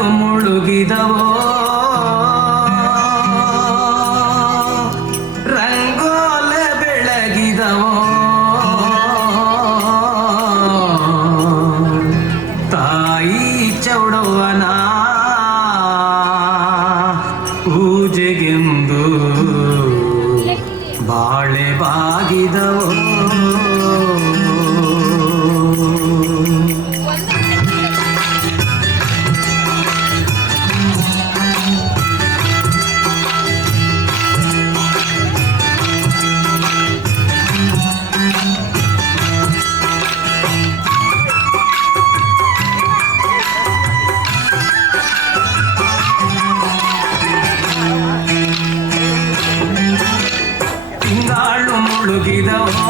ತಿಂಗಳು ಮುಳುಗಿದವೋ ರಂಗೋಲೆ ಬೆಳಗಿದವೋ ತಾಯಿ ಚೌಡವ್ವನ ಪೂಜೆಗೆಂದು ಬಾಳೆ ಬಾಗಿದವೋ ತಿಂಗಳು ಮುಳುಗಿದವೋ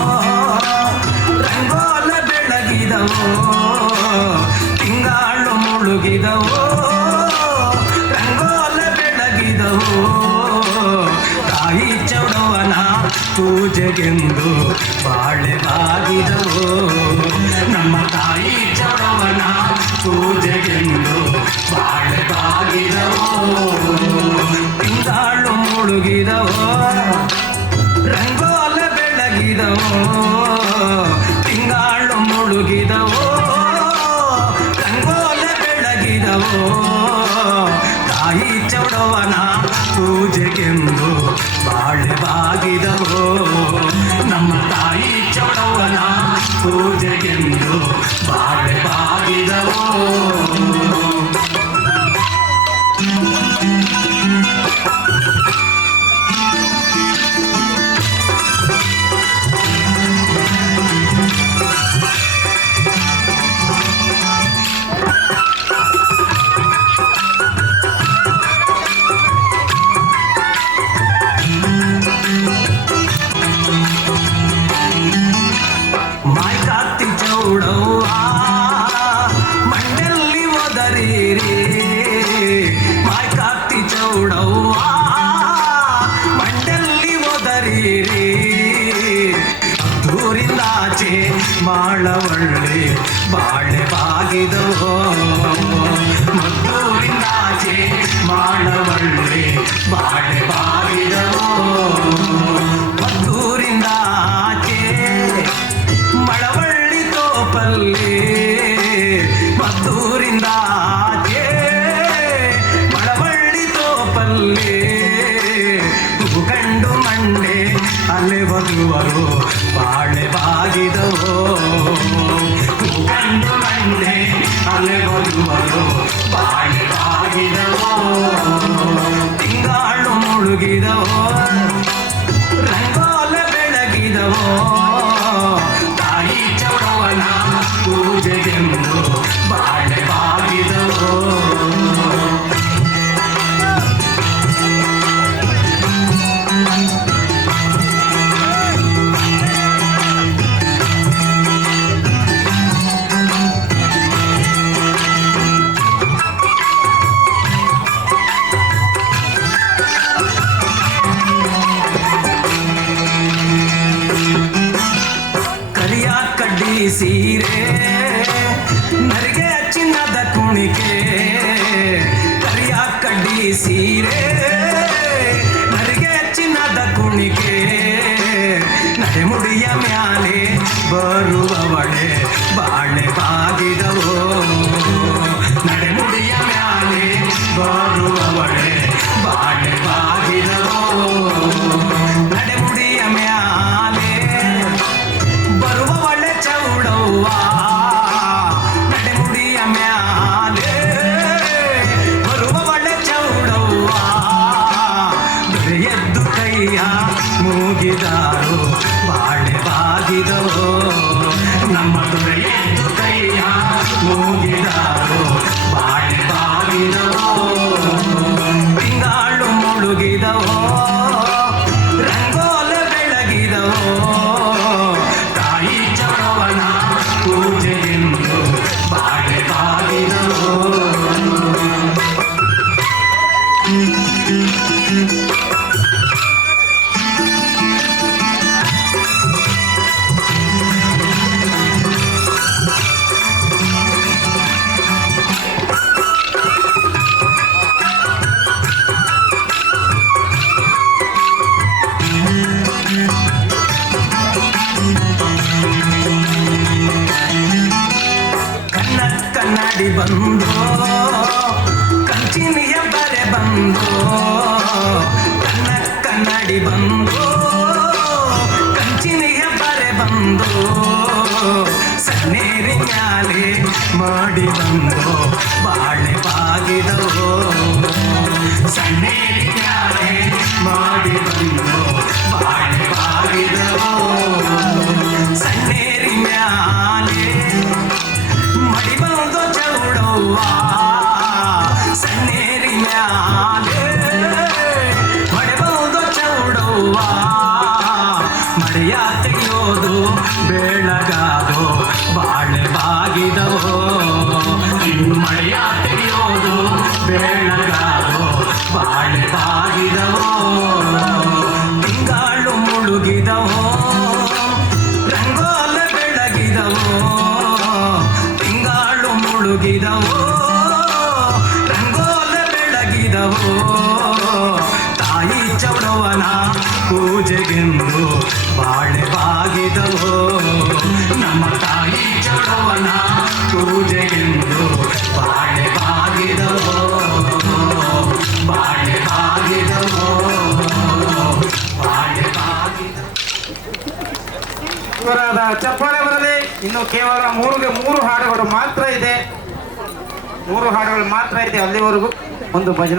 ರಂಗೋಲೆ ಬೆಳಗಿದವೋ ತಿಂಗಳು ಮುಳುಗಿದವೋ ರಂಗೋಲೆ ಬೆಳಗಿದವೋ ತಾಯಿ ಚೌಡವ್ವನ ಪೂಜೆಗೆಂದು ಬಾಳೆ ಬಾಗಿದವೋ ನಮ್ಮ ತಾಯಿ ಚೌಡವ್ವನ ಪೂಜೆಗೆಂದು ಬಾಳೆ ಬಾಗಿದವೋ ತಿಂಗಳು ಮುಳುಗಿದವೋ ರಂಗೋಲೆ ಬೆಳಗಿದವೋ ತಿಂಗಳು ಮುಳುಗಿದವೋ ರಂಗೋಲೆ ಬೆಳಗಿದವೋ ತಾಯಿ ಚೌಡವ್ವನ ಪೂಜೆಗೆಂದು ಬಾಳೆ ಬಾಗಿದವೋ ನಮ್ಮ ತಾಯಿ ಚೌಡವ್ವನ ಪೂಜೆಗೆಂದು ಬಾಳೆ ಬಾಗಿದವೋ ಮಾಯ್ಕಾತಿ ಚೌಡವ್ವ ಮಂಡಲ್ಲಿ ಒದರಿರಿ ಮಾಯ್ಕಾತಿ ಚೌಡವ್ವ ಮಂಡಲ್ಲಿ ಒದರಿರಿ ದೂರಿಂದಾಚೆ ಮಾಳವಳ್ಳಿ ಬಾಳೆ ಬಾಗಿದವೋ ಮದ್ದೂರಿಂದಾಚೆ ಮಾಳವಳ್ಳಿ ಬಾಳೆ ಬಾಗಿದವೋ ಮದ್ದೂರಿಂದಾಚೆ ಮಳವಳ್ಳಿ ತೋಪಲ್ಲಿ ಮದ್ದೂರಿಂದಾಚೆ ಮಳವಳ್ಳಿ ತೋಪಲ್ಲಿ ಕಂಡು ಮಂಡೆ ಅಲೆ ಬರುವರು ಬಾಳೆ ಬಾಗಿದವೋ ಕಂಡು ಮಂಡೆ ಅಲೆ ಬರುವರು ಬಾಳೆ ಬಾಗಿದವೋ ತಿಂಗಳು ಮುಳುಗಿದವೋ ರಂಗೋಲೆ ಬೆಳಗಿದವೋ ತಾಯಿ ಚೌಡವ್ವನ ಪೂಜೆಗೆಂದು ಬಾಳೆ ಬಾಗಿದವೋ ಕರಿಯ ಕಡ್ಡಿ ಸೀರೆ ನರಿಗೆ ಚಿನ್ನದ ಕುಣಿಕೆ ಕರಿಯ ಕಡ್ಡಿ ಸೀರೆ ನರಿಗೆ ಚಿನ್ನದ ಕುಣಿಕೆ ನಡೆಮುಡಿಯ ಮ್ಯಾಲೆ ಬರುವವಳೆ ಬಾಳೆ ಬಾಗಿದವೋ ನಡೆಮುಡಿಯ ಮ್ಯಾಲೆ ಬರುವವಳೆ ಬಾಳೆ ಬಾಗಿದವೋ ನಡೆಮುಡಿಯ ಮ್ಯಾಲೆ ಬರುವವಳೆ ಚೌಡವ್ವ ನಡೆಮುಡಿಯ ಮ್ಯಾಲೆ ಬರುವವಳೆ ಚೌಡವ್ವ ಎದ್ದು ಕೈಯ ಮೂಗಿದಾರು ಬಾಳೆ ಬಾಗಿದವೋ ಮಾಡಿ ಬಂದು ಬಾಳೆ ಬಾಗಿದವೋ ಸಣ್ಣೇರಿ ಮ್ಯಾಲೆ ಮಾಡಿ ಬಂದು ಬಾಳೆ ಬಾಗಿದವೋ ಸಣ್ಣೇರಿ ಮ್ಯಾಲೆ ಮಡಿ ಬಂದು ಚೌಡವ್ವ ಸಣ್ಣೇರಿ ಮ್ಯಾಲೆ ಮಡಿ ಬಂದು ಚೌಡವ್ವ ಮಡಿಯ ತೆಗೆಯೋದು ಬೆಳಗಾದೋ ಬಾಳೆ ಬಾಗಿದವೋ ಮಳೆಯ ತೆಗೆಯೋದು ಬೆಳಗಾದೋ ಬಾಳೆ ಬಾಗಿದವೋ ತಿಂಗಾಳು ಮುಳುಗಿದವೋ ರಂಗೋಲ ಬೆಳಗಿದವೋ ತಿಂಗಾಳು ಮುಳುಗಿದವೋ ರಂಗೋಲ ಬೆಳಗಿದವೋ ತಾಯಿ ಚೌಡವನ ಪೂಜೆಗೆಂದು ಬಾಳೆ ಬಾಗಿದವೋ ನಮ್ಮ ತಾಯಿ ಚೌಡವನ ಪೂಜೆಗೆಂದು ಬಾಳೆ ಬಾಗಿದವೋ ಬಾಳೆ ಬಾಗಿದವೋ ಬಾಳೆ ಬಾಗಿದವೋ. ಇವರಾದ ಚಪ್ಪಾಳೆ ಬರಲಿ. ಇನ್ನು ಕೇವಲ ಮೂರು ಹಾಡುಗಳು ಮಾತ್ರ ಇದೆ. 3 ಹಾಡುಗಳು ಮಾತ್ರ ಇದೆ. ಅಲ್ಲಿವರೆಗೂ ಒಂದು ಭಜನಾ